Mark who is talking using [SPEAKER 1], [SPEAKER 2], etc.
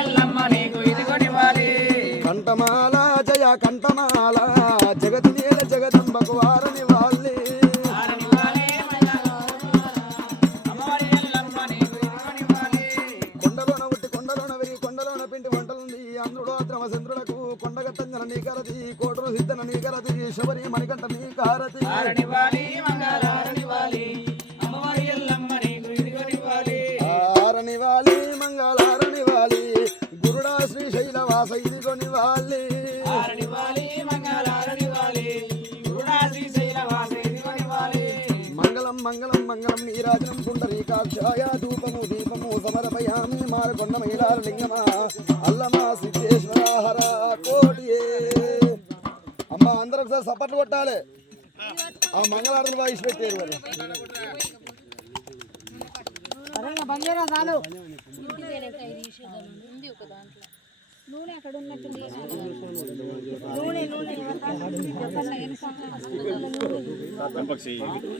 [SPEAKER 1] ఎల్లమ్మ నీకు ఇదిగొనివ్వాలి.
[SPEAKER 2] కంఠమాల జయ కంఠమాల జగతి నీల జగదంబకు వారని వాళ్ళి కొండలోన ఉట్టి కొండలోన వెరి కొండలోన పిండి వంటలుంది. అందులో ద్రమచంద్రులకు కొండగట్టంజన నీకరతి కోటరు సిద్ధన నీకరతి శబరి మణికంఠ నీకారతి
[SPEAKER 1] ఆరనివ్వాలి
[SPEAKER 2] శ్రీశైల వాస ఇది కొని వాలి మంగళం మంగళం మంగళం నీరాజనం పుండరీకాక్షాయ ధూపము దీపము సమర్పయామి మారకొండ మైలార లింగమా అల్లమా సిద్ధేశ్వర హర కోటియే. అమ్మ అందరం ఒకసారి సపట్లు కొట్టాలి. ఆ మంగళారని వాయిస్ పెట్టారు వాళ్ళు
[SPEAKER 3] నూనె అక్కడ ఉన్నట్టు నూనె నూనె.